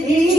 He,